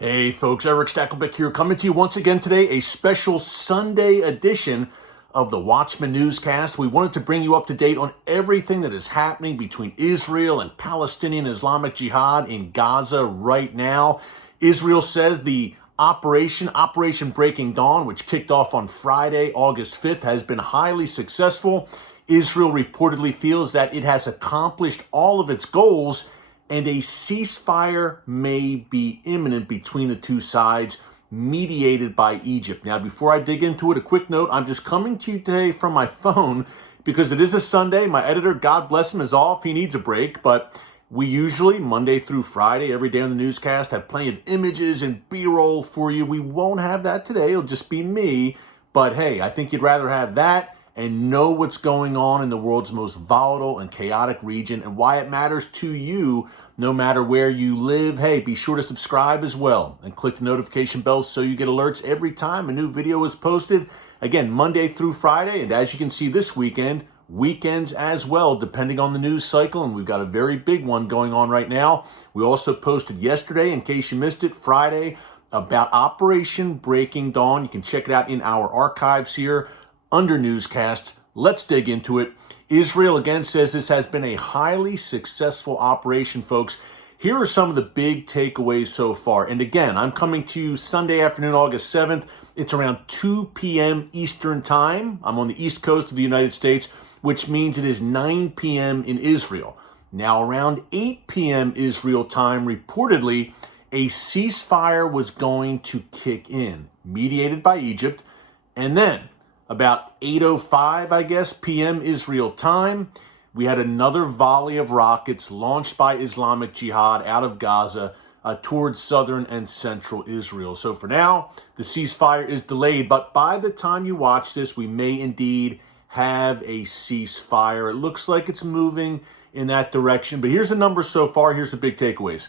Hey folks, Erick Stakelbeck here, coming to you once again today, a special Sunday edition of the Watchman Newscast. We wanted to bring you up to date on everything that is happening between Israel and Palestinian Islamic Jihad in Gaza right now. Israel says the Operation Breaking Dawn, which kicked off on Friday, August 5th, has been highly successful. Israel reportedly feels that it has accomplished all of its goals, and a ceasefire may be imminent between the two sides, mediated by Egypt. Now, before I dig into it, a quick note. I'm just coming to you today from my phone because it is a Sunday. My editor, God bless him, is off. He needs a break. But we usually, Monday through Friday, every day on the newscast, have plenty of images and B-roll for you. We won't have that today. It'll just be me. But hey, I think you'd rather have that and know what's going on in the world's most volatile and chaotic region and why it matters to you no matter where you live. Hey, be sure to subscribe as well and click the notification bell so you get alerts every time a new video is posted. Again, Monday through Friday, and as you can see this weekend, weekends as well, depending on the news cycle, and we've got a very big one going on right now. We also posted yesterday, in case you missed it, Friday, about Operation Breaking Dawn. You can check it out in our archives here under Newscast. Let's dig into it. Israel again says this has been a highly successful operation, folks. Here are some of the big takeaways so far. And again, I'm coming to you Sunday afternoon, August 7th. It's around 2 p.m. Eastern time. I'm on the East Coast of the United States, which means it is 9 p.m. in Israel. Now, around 8 p.m. Israel time, reportedly, a ceasefire was going to kick in, mediated by Egypt, and then about 8:05, I guess, p.m. Israel time, we had another volley of rockets launched by Islamic Jihad out of Gaza towards southern and central Israel. So for now, the ceasefire is delayed, but by the time you watch this, we may indeed have a ceasefire. It looks like it's moving in that direction, but here's the numbers so far. Here's the big takeaways.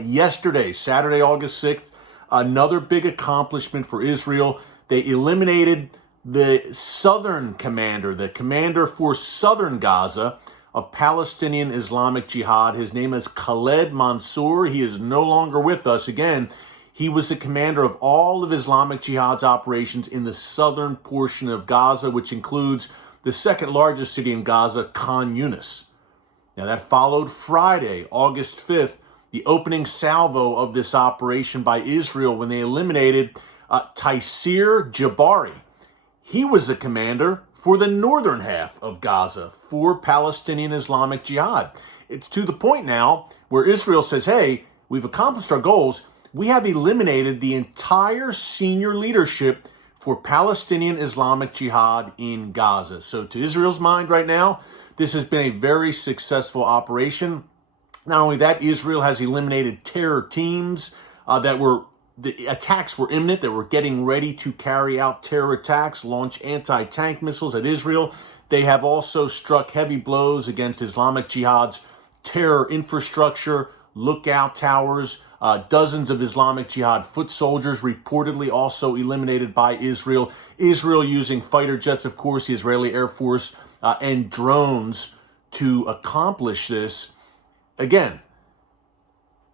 Yesterday, Saturday, August 6th, another big accomplishment for Israel. They eliminated the southern commander, the commander for southern Gaza of Palestinian Islamic Jihad. His name is Khaled Mansour. He is no longer with us. Again, he was the commander of all of Islamic Jihad's operations in the southern portion of Gaza, which includes the second largest city in Gaza, Khan Yunis. Now, that followed Friday, August 5th, the opening salvo of this operation by Israel when they eliminated Taysir Jabari. He was the commander for the northern half of Gaza for Palestinian Islamic Jihad. It's to the point now where Israel says, hey, we've accomplished our goals. We have eliminated the entire senior leadership for Palestinian Islamic Jihad in Gaza. So to Israel's mind right now, this has been a very successful operation. Not only that, Israel has eliminated terror teams the attacks were imminent. They were getting ready to carry out terror attacks, launch anti-tank missiles at Israel. They have also struck heavy blows against Islamic Jihad's terror infrastructure, lookout towers. Dozens of Islamic Jihad foot soldiers reportedly also eliminated by Israel. Israel using fighter jets, of course, the Israeli Air Force, and drones to accomplish this. Again,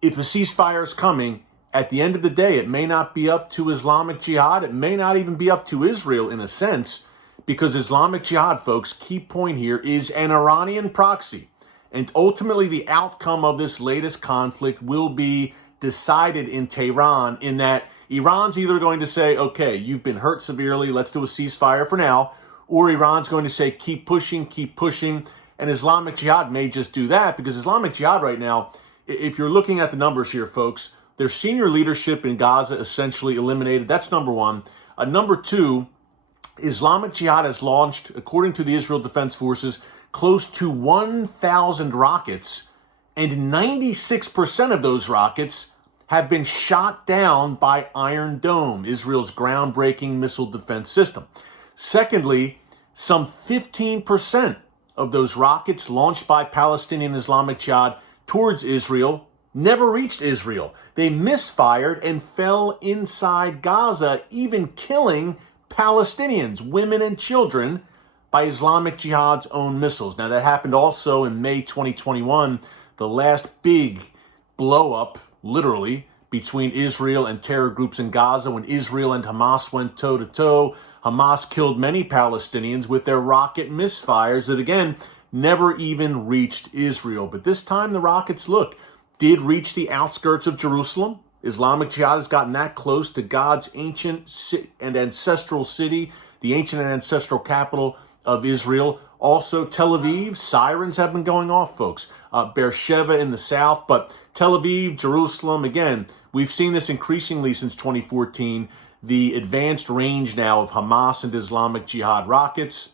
if a ceasefire is coming, at the end of the day, it may not be up to Islamic Jihad. It may not even be up to Israel in a sense, because Islamic Jihad, folks, key point here, is an Iranian proxy. And ultimately, the outcome of this latest conflict will be decided in Tehran, in that Iran's either going to say, okay, you've been hurt severely, let's do a ceasefire for now, or Iran's going to say, keep pushing, and Islamic Jihad may just do that, because Islamic Jihad right now, if you're looking at the numbers here, folks, their senior leadership in Gaza essentially eliminated. That's number one. Number two, Islamic Jihad has launched, according to the Israel Defense Forces, close to 1,000 rockets, and 96% of those rockets have been shot down by Iron Dome, Israel's groundbreaking missile defense system. Secondly, some 15% of those rockets launched by Palestinian Islamic Jihad towards Israel never reached Israel. They misfired and fell inside Gaza, even killing Palestinians, women and children, by Islamic Jihad's own missiles. Now, that happened also in May 2021, the last big blow-up, literally, between Israel and terror groups in Gaza when Israel and Hamas went toe-to-toe. Hamas killed many Palestinians with their rocket misfires that, again, never even reached Israel. But this time the rockets, did reach the outskirts of Jerusalem. Islamic Jihad has gotten that close to God's ancient and ancestral city, the ancient and ancestral capital of Israel. Also, Tel Aviv, sirens have been going off, folks. Beersheba in the south, but Tel Aviv, Jerusalem, again, we've seen this increasingly since 2014. The advanced range now of Hamas and Islamic Jihad rockets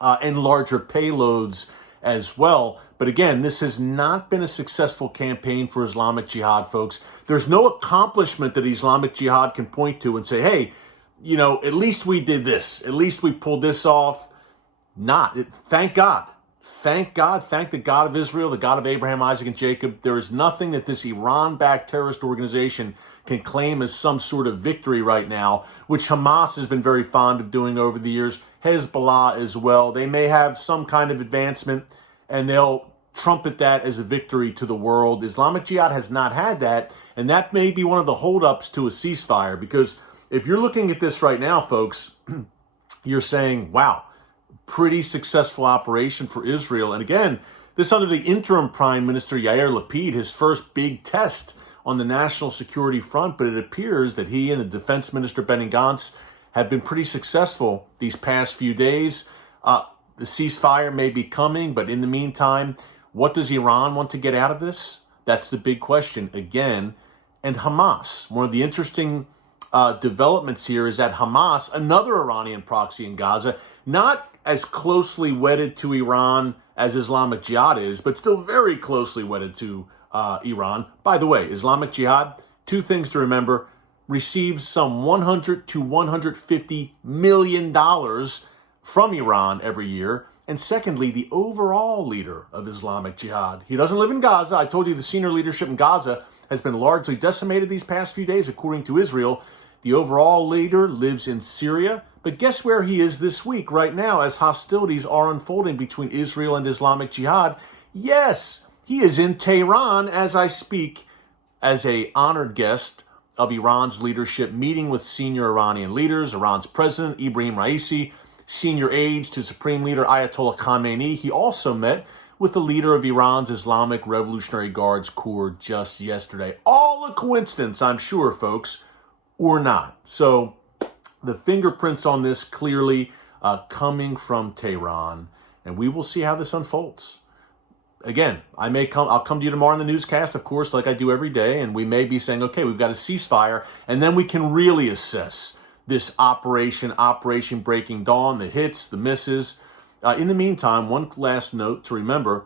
and larger payloads as well. But again, this has not been a successful campaign for Islamic Jihad, folks. There's no accomplishment that Islamic Jihad can point to and say, hey, at least we did this. At least we pulled this off. Thank God. Thank God. Thank the God of Israel, the God of Abraham, Isaac, and Jacob. There is nothing that this Iran-backed terrorist organization can claim as some sort of victory right now, which Hamas has been very fond of doing over the years. Hezbollah as well. They may have some kind of advancement, and they'll trumpet that as a victory to the world. Islamic Jihad has not had that, and that may be one of the holdups to a ceasefire, because if you're looking at this right now, folks, you're saying, wow, pretty successful operation for Israel. And again, this under the interim Prime Minister Yair Lapid, his first big test on the national security front, but it appears that he and the Defense Minister Benny Gantz have been pretty successful these past few days. The ceasefire may be coming, but in the meantime, what does Iran want to get out of this? That's the big question again. And Hamas, one of the interesting developments here is that Hamas, another Iranian proxy in Gaza, not as closely wedded to Iran as Islamic Jihad is, but still very closely wedded to Iran. By the way, Islamic Jihad, two things to remember, receives some $100 to $150 million from Iran every year. And secondly, the overall leader of Islamic Jihad, he doesn't live in Gaza. I told you the senior leadership in Gaza has been largely decimated these past few days, according to Israel. The overall leader lives in Syria. But guess where he is this week, right now, as hostilities are unfolding between Israel and Islamic Jihad? Yes, he is in Tehran as I speak, as an honored guest of Iran's leadership, meeting with senior Iranian leaders, Iran's president, Ibrahim Raisi, senior aides to Supreme Leader Ayatollah Khamenei. He also met with the leader of Iran's Islamic Revolutionary Guards Corps just yesterday. All a coincidence, I'm sure, folks, or not. So the fingerprints on this clearly coming from Tehran, and we will see how this unfolds. Again, I'll come to you tomorrow in the newscast, of course, like I do every day, and we may be saying, okay, we've got a ceasefire, and then we can really assess this Operation Breaking Dawn, the hits, the misses. In the meantime, one last note to remember,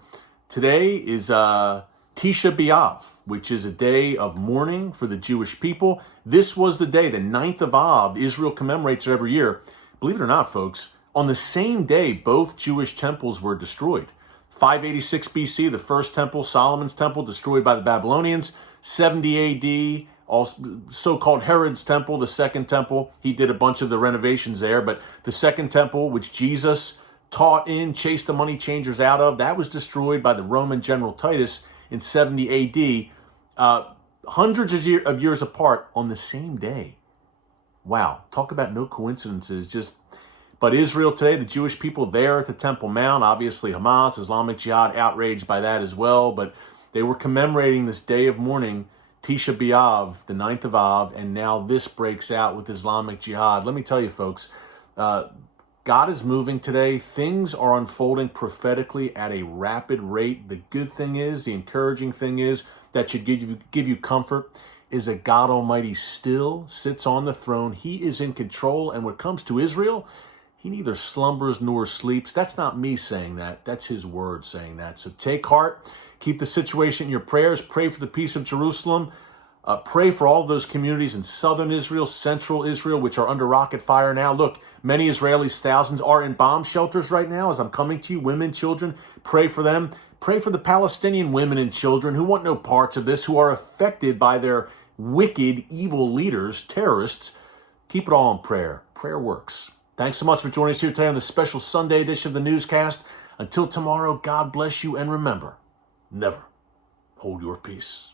today is Tisha B'Av, which is a day of mourning for the Jewish people. This was the day, the 9th of Av, Israel commemorates it every year. Believe it or not, folks, on the same day, both Jewish temples were destroyed. 586 BC, the first temple, Solomon's temple, destroyed by the Babylonians. 70 AD, so-called Herod's temple, the second temple. He did a bunch of the renovations there, but the second temple, which Jesus taught in, chased the money changers out of, that was destroyed by the Roman general Titus in 70 AD, hundreds of years apart on the same day. Wow, talk about no coincidences. But Israel today, the Jewish people there at the Temple Mount, obviously Hamas, Islamic Jihad, outraged by that as well, but they were commemorating this day of mourning, Tisha B'Av, the 9th of Av, and now this breaks out with Islamic Jihad. Let me tell you, folks, God is moving today. Things are unfolding prophetically at a rapid rate. The good thing is, the encouraging thing is, that should give you comfort, is that God Almighty still sits on the throne. He is in control, and when it comes to Israel, he neither slumbers nor sleeps. That's not me saying that. That's his word saying that. So take heart. Keep the situation in your prayers. Pray for the peace of Jerusalem. Pray for all of those communities in southern Israel, central Israel, which are under rocket fire now. Look, many Israelis, thousands, are in bomb shelters right now as I'm coming to you. Women, children, pray for them. Pray for the Palestinian women and children who want no parts of this, who are affected by their wicked, evil leaders, terrorists. Keep it all in prayer. Prayer works. Thanks so much for joining us here today on the special Sunday edition of the newscast. Until tomorrow, God bless you, and remember, never hold your peace.